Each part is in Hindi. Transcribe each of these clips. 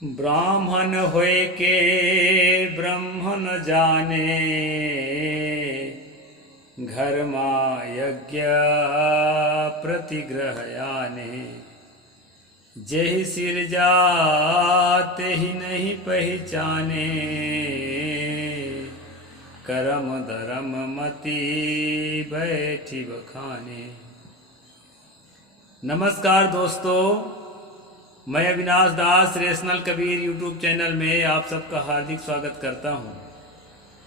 ब्राह्मण होय के ब्रह्म न जाने, घर माँ यज्ञ प्रतिग्रह आने। जेहि सिर जाते ही नहीं पहचाने, करम धर्म मति बैठी बखाने। नमस्कार दोस्तों, मैं अविनाश दास रेशनल कबीर यूट्यूब चैनल में आप सबका हार्दिक स्वागत करता हूं।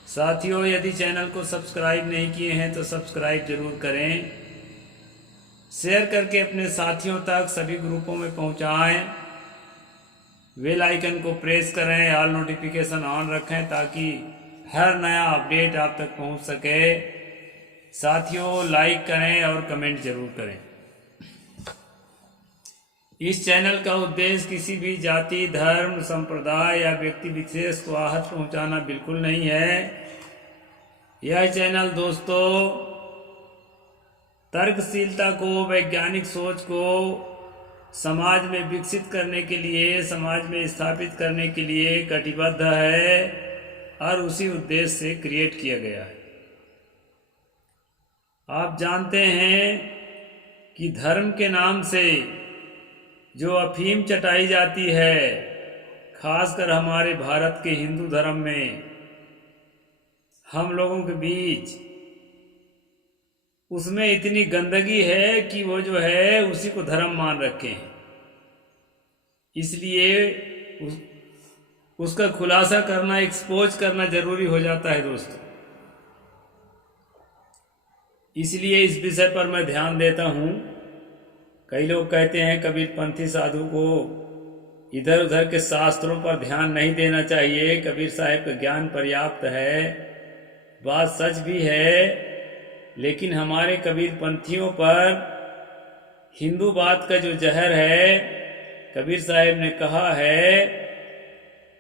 साथियों, यदि चैनल को सब्सक्राइब नहीं किए हैं तो सब्सक्राइब जरूर करें, शेयर करके अपने साथियों तक सभी ग्रुपों में पहुंचाएं, बेल आइकन को प्रेस करें, ऑल नोटिफिकेशन ऑन रखें ताकि हर नया अपडेट आप तक पहुंच सके। साथियों, लाइक करें और कमेंट जरूर करें। इस चैनल का उद्देश्य किसी भी जाति, धर्म, संप्रदाय या व्यक्ति विशेष को आहत पहुंचाना बिल्कुल नहीं है। यह चैनल दोस्तों तर्कशीलता को, वैज्ञानिक सोच को समाज में विकसित करने के लिए, समाज में स्थापित करने के लिए कटिबद्ध है और उसी उद्देश्य से क्रिएट किया गया है। आप जानते हैं कि धर्म के नाम से जो अफीम चटाई जाती है, खासकर हमारे भारत के हिंदू धर्म में हम लोगों के बीच, उसमें इतनी गंदगी है कि वो जो है उसी को धर्म मान रखे हैं। इसलिए उसका खुलासा करना, एक्सपोज करना जरूरी हो जाता है दोस्तों। इसलिए इस विषय पर मैं ध्यान देता हूँ। कई लोग कहते हैं कबीरपंथी साधु को इधर उधर के शास्त्रों पर ध्यान नहीं देना चाहिए, कबीर साहब का ज्ञान पर्याप्त है। बात सच भी है, लेकिन हमारे कबीरपंथियों पर हिंदूवाद का जो जहर है, कबीर साहब ने कहा है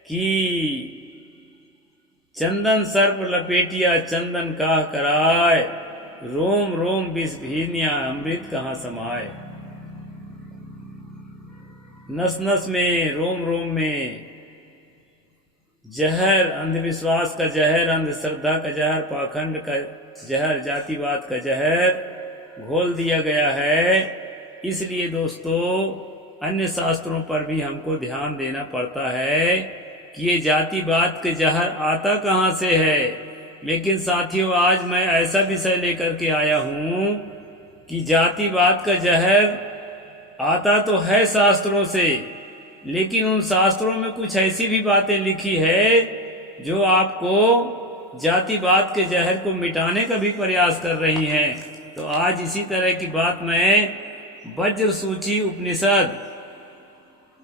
कि चंदन सर्प लपेटिया चंदन काह कराय, रोम रोम विष भीनिया अमृत कहाँ समाये। नस नस में, रोम रोम में जहर, अंधविश्वास का जहर, अंधश्रद्धा का जहर, पाखंड का जहर, जातिवाद का जहर घोल दिया गया है। इसलिए दोस्तों अन्य शास्त्रों पर भी हमको ध्यान देना पड़ता है कि ये जातिवाद के जहर आता कहाँ से है। लेकिन साथियों, आज मैं ऐसा विषय लेकर के आया हूँ कि जातिवाद का जहर आता तो है शास्त्रों से, लेकिन उन शास्त्रों में कुछ ऐसी भी बातें लिखी है जो आपको जातिवाद के जहर को मिटाने का भी प्रयास कर रही हैं। तो आज इसी तरह की बात मैं वज्र सूची उपनिषद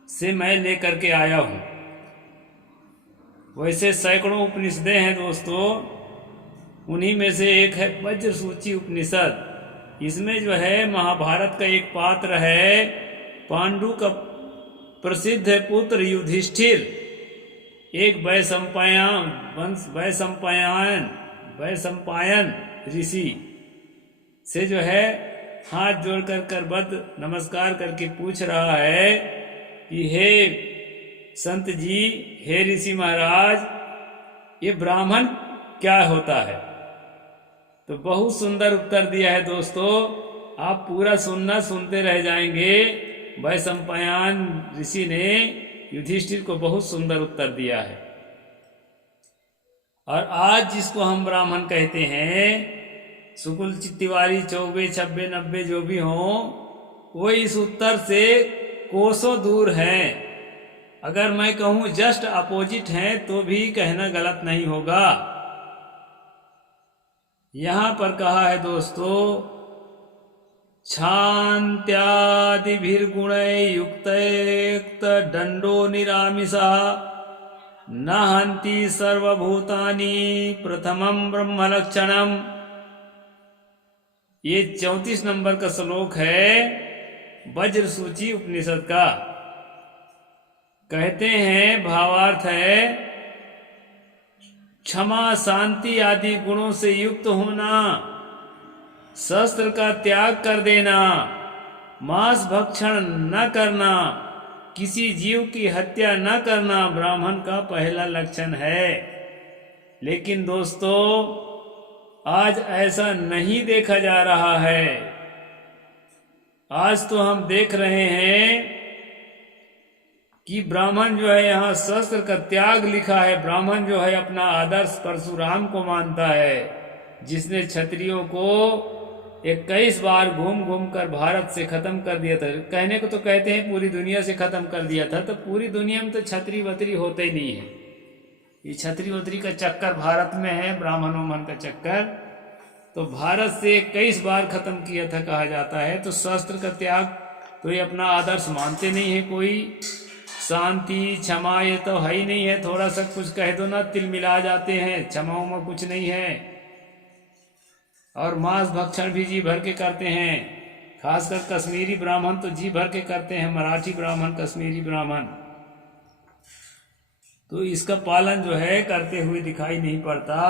से मैं लेकर के आया हूँ। वैसे सैकड़ों उपनिषदें हैं दोस्तों, उन्हीं में से एक है वज्र सूची उपनिषद। इसमें जो है महाभारत का एक पात्र है, पांडु का प्रसिद्ध पुत्र युधिष्ठिर, एक वैशंपायन ऋषि से जो है हाथ जोड़ कर बद नमस्कार करके पूछ रहा है कि हे संत जी, हे ऋषि महाराज, ये ब्राह्मण क्या होता है। तो बहुत सुंदर उत्तर दिया है दोस्तों, आप पूरा सुनते रह जाएंगे। वैशंपायन ऋषि ने युधिष्ठिर को बहुत सुंदर उत्तर दिया है। और आज जिसको हम ब्राह्मण कहते हैं, शुक्ल तिवारी, चौबे, छब्बे, नब्बे जो भी हों, वो इस उत्तर से कोसों दूर हैं। अगर मैं कहूँ जस्ट अपोजिट हैं तो भी कहना गलत नहीं होगा। यहाँ पर कहा है दोस्तों, क्षान्त्यादिभिर्गुणैः युक्त दंडो निरामिषः, न हन्ति सर्वभूतानि प्रथमं ब्रह्मलक्षणम्। ये 34 नंबर का श्लोक है वज्र सूची उपनिषद का। कहते हैं, भावार्थ है क्षमा, शांति आदि गुणों से युक्त होना, शस्त्र का त्याग कर देना, मांस भक्षण न करना, किसी जीव की हत्या न करना ब्राह्मण का पहला लक्षण है। लेकिन दोस्तों आज ऐसा नहीं देखा जा रहा है। आज तो हम देख रहे हैं कि ब्राह्मण जो है, यहाँ शस्त्र का त्याग लिखा है। ब्राह्मण जो है अपना आदर्श परशुराम को मानता है, जिसने क्षत्रियों को 21 बार घूम घूम कर भारत से खत्म कर दिया था। कहने को तो कहते हैं पूरी दुनिया से खत्म कर दिया था, तो पूरी दुनिया में तो छत्री वत्री होते ही नहीं है। ये छत्री वत्री का चक्कर भारत में है, ब्राह्मण उम्मन का चक्कर। तो भारत से 21 बार खत्म किया था कहा जाता है। तो शस्त्र का त्याग, तो ये अपना आदर्श मानते नहीं है। कोई शांति क्षमा ये तो है ही नहीं है। थोड़ा सा कुछ कह दो ना तिल मिला जाते हैं, क्षमा उमा कुछ नहीं है। और मांस भक्षण भी जी भर के करते हैं। खासकर कश्मीरी ब्राह्मण तो जी भर के करते हैं, मराठी ब्राह्मण, कश्मीरी ब्राह्मण। तो इसका पालन जो है करते हुए दिखाई नहीं पड़ता,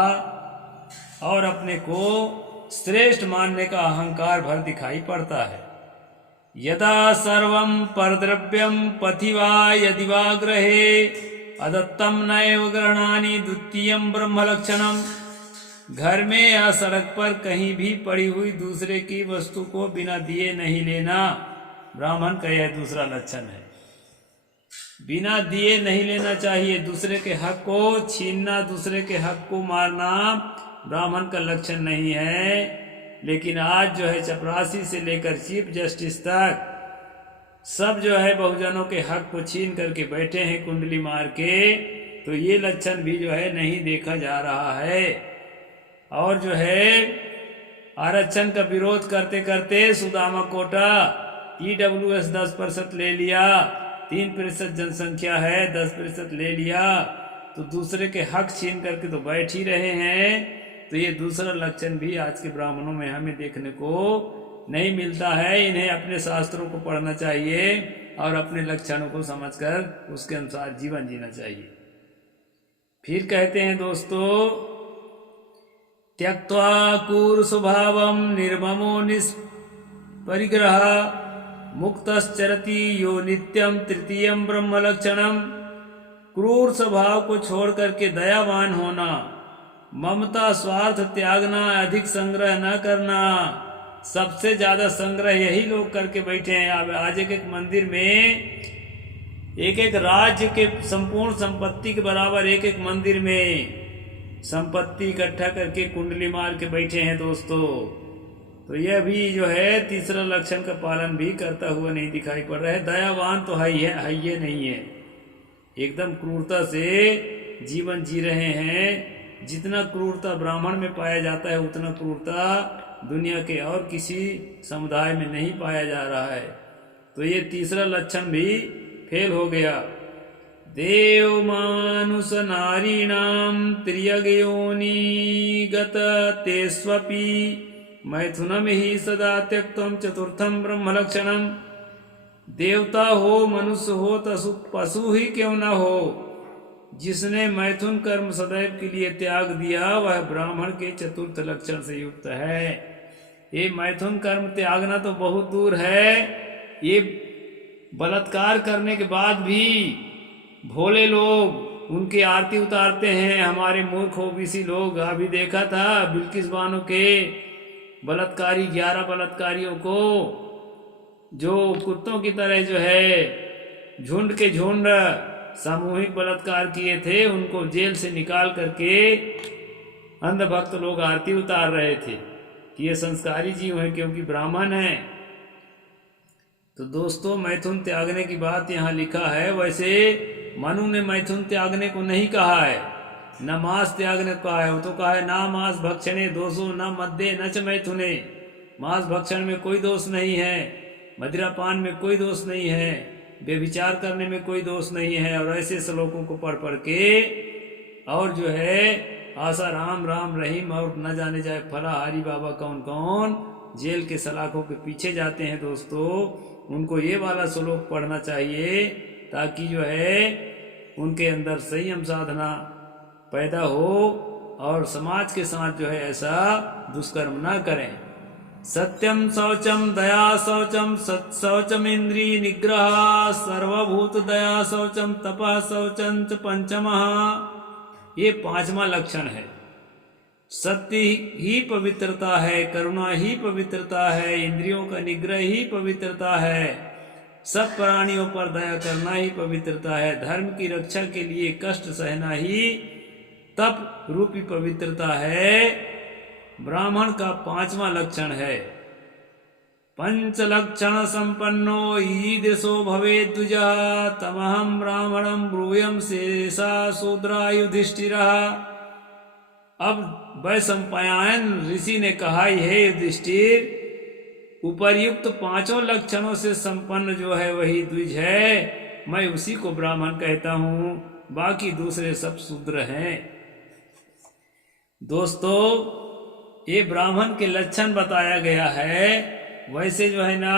और अपने को श्रेष्ठ मानने का अहंकार भर दिखाई पड़ता है। यदा सर्वं परद्रव्यं पथि वा यदि वा गृहे अदत्तम नैव गृह्णानि द्वितीयं ब्रह्मलक्षणम्। घर में या सड़क पर कहीं भी पड़ी हुई दूसरे की वस्तु को बिना दिए नहीं लेना, ब्राह्मण का यह दूसरा लक्षण है। बिना दिए नहीं लेना चाहिए। दूसरे के हक को छीनना, दूसरे के हक को मारना ब्राह्मण का लक्षण नहीं है। लेकिन आज जो है चपरासी से लेकर चीफ जस्टिस तक सब जो है बहुजनों के हक को छीन करके बैठे हैं कुंडली मार के। तो ये लक्षण भी जो है नहीं देखा जा रहा है। और जो है आरक्षण का विरोध करते करते सुदामा कोटा EWS 10% ले लिया, 3% जनसंख्या है, 10% ले लिया, तो दूसरे के हक छीन करके तो बैठ ही रहे हैं। तो ये दूसरा लक्षण भी आज के ब्राह्मणों में हमें देखने को नहीं मिलता है। इन्हें अपने शास्त्रों को पढ़ना चाहिए और अपने लक्षणों को समझकर उसके अनुसार जीवन जीना चाहिए। फिर कहते हैं दोस्तों, त्यक्त्वा क्रूर स्वभावं निर्ममो निष्परिग्रह मुक्तश्चरति यो नित्यं तृतीयं ब्रह्म लक्षणम्। क्रूर स्वभाव को छोड़ करके दयावान होना, ममता स्वार्थ त्यागना, अधिक संग्रह न करना। सबसे ज्यादा संग्रह यही लोग करके बैठे हैं। अब आज एक मंदिर में एक राज्य के संपूर्ण संपत्ति के बराबर एक मंदिर में संपत्ति इकट्ठा करके कुंडली मार के बैठे हैं दोस्तों। तो यह भी जो है तीसरा लक्षण का पालन भी करता हुआ नहीं दिखाई पड़ रहा है। दयावान तो है ये नहीं है, एकदम क्रूरता से जीवन जी रहे हैं। जितना क्रूरता ब्राह्मण में पाया जाता है उतना क्रूरता दुनिया के और किसी समुदाय में नहीं पाया जा रहा है। तो ये तीसरा लक्षण भी फेल हो गया। देव मानुष नारीणाम त्रियगयोनि गत तेस्वपि मैथुनम ही सदा त्यक्तम चतुर्थम ब्रह्म लक्षणम। देवता हो, मनुष्य हो, पशु ही क्यों न हो, जिसने मैथुन कर्म सदैव के लिए त्याग दिया वह ब्राह्मण के चतुर्थ लक्षण से युक्त है। ये मैथुन कर्म त्यागना तो बहुत दूर है। ये बलात्कार करने के बाद भी भोले लोग उनकी आरती उतारते हैं। हमारे मूर्ख ओबीसी लोग अभी देखा था बिल्किस बानो के बलात्कारी 11 बलात्कारियों को जो कुत्तों की तरह जो है झुंड के झुंड सामूहिक बलात्कार किए थे, उनको जेल से निकाल करके अंधभक्त लोग आरती उतार रहे थे कि ये संस्कारी जीव है क्योंकि ब्राह्मण है। तो दोस्तों मैथुन त्यागने की बात यहाँ लिखा है। वैसे मनु ने मैथुन त्यागने को नहीं कहा है, न मांस त्यागने को कहा है। वो तो कहा है ना मांस भक्षणे दोषो न मद्ये न च मैथुने। मांस भक्षण में कोई दोष नहीं है, मदिरापान में कोई दोष नहीं है, व्यभिचार करने में कोई दोष नहीं है। और ऐसे श्लोकों को पढ़ पढ़ के और जो है आशा राम राम रहीम और न जाने जाए फलाहारी बाबा कौन कौन जेल के सलाखों के पीछे जाते हैं दोस्तों। उनको ये वाला श्लोक पढ़ना चाहिए ताकि जो है उनके अंदर संयम साधना पैदा हो और समाज के साथ जो है ऐसा दुष्कर्म ना करें। सत्यम शौचम दया शौचम शौचम इंद्रिय निग्रह सर्वभूत दया शौचम तपः शौचम च पंचमः। ये पांचवा लक्षण है। सत्य ही पवित्रता है, करुणा ही पवित्रता है, इंद्रियों का निग्रह ही पवित्रता है, सब प्राणियों पर दया करना ही पवित्रता है, धर्म की रक्षा के लिए कष्ट सहना ही तप रूपी पवित्रता है। ब्राह्मण का पांचवा लक्षण है। पंच लक्षण संपन्नो ईदृशो भवेत् द्विजः तमहं ब्राह्मणं ब्रूयं शेषा शूद्रा युधिष्ठिरः। अब वैशंपायन ऋषि ने कहा, हे युधिष्ठिर, उपर्युक्त पांचों लक्षणों से संपन्न जो है वही द्विज है, मैं उसी को ब्राह्मण कहता हूं, बाकी दूसरे सब शूद्र हैं। दोस्तों, ये ब्राह्मण के लक्षण बताया गया है। वैसे जो है ना,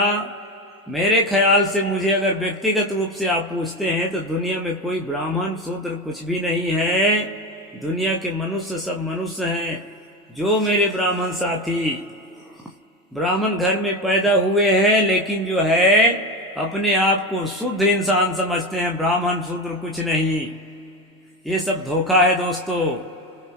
मेरे ख्याल से मुझे अगर व्यक्तिगत रूप से आप पूछते हैं तो दुनिया में कोई ब्राह्मण शूद्र कुछ भी नहीं है। दुनिया के मनुष्य सब मनुष्य हैं। जो मेरे ब्राह्मण साथी ब्राह्मण घर में पैदा हुए हैं लेकिन जो है अपने आप को शुद्ध इंसान समझते हैं, ब्राह्मण शूद्र कुछ नहीं, ये सब धोखा है दोस्तों।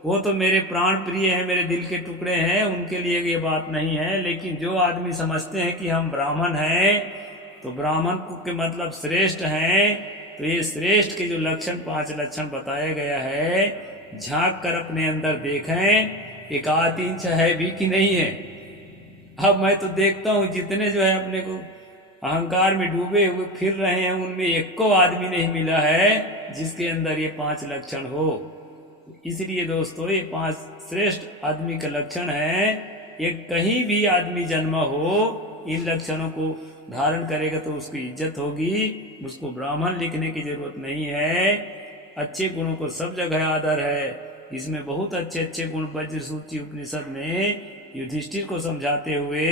वो तो मेरे प्राण प्रिय हैं, मेरे दिल के टुकड़े हैं, उनके लिए ये बात नहीं है। लेकिन जो आदमी समझते हैं कि हम ब्राह्मण हैं तो ब्राह्मण के मतलब श्रेष्ठ हैं, तो ये श्रेष्ठ के जो लक्षण, पांच लक्षण बताया गया है, झांक कर अपने अंदर देखें, एक आध इंच है भी कि नहीं है। अब मैं तो देखता हूँ जितने जो है अपने को अहंकार में डूबे हुए फिर रहे हैं, उनमें एक को आदमी नहीं मिला है जिसके अंदर ये पांच लक्षण हो। इसलिए दोस्तों, ये पांच श्रेष्ठ आदमी का लक्षण है। ये कहीं भी आदमी जन्मा हो, इन लक्षणों को धारण करेगा तो उसकी इज्जत होगी, उसको ब्राह्मण लिखने की जरूरत नहीं है। अच्छे गुणों को सब जगह आदर है। इसमें बहुत अच्छे अच्छे गुण वज्र सूची उपनिषद में युधिष्ठिर को समझाते हुए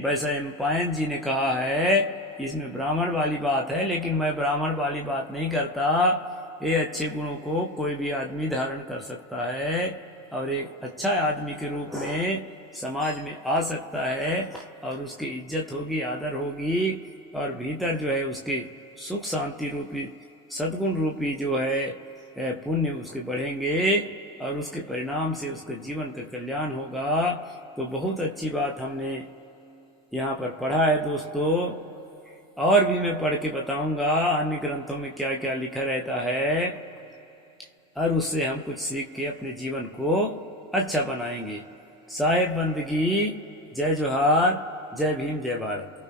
वैशंपायन जी ने कहा है। इसमें ब्राह्मण वाली बात है, लेकिन मैं ब्राह्मण वाली बात नहीं करता। ये अच्छे गुणों को कोई भी आदमी धारण कर सकता है और एक अच्छा आदमी के रूप में समाज में आ सकता है और उसकी इज्जत होगी, आदर होगी, और भीतर जो है उसके सुख शांति रूपी सद्गुण रूपी जो है पुण्य उसके बढ़ेंगे और उसके परिणाम से उसके जीवन का कल्याण होगा। तो बहुत अच्छी बात हमने यहाँ पर पढ़ा है दोस्तों। और भी मैं पढ़ के बताऊंगा अन्य ग्रंथों में क्या क्या लिखा रहता है, और उससे हम कुछ सीख के अपने जीवन को अच्छा बनाएंगे। साहेब बंदगी, जय जोहार, जय भीम, जय भारत।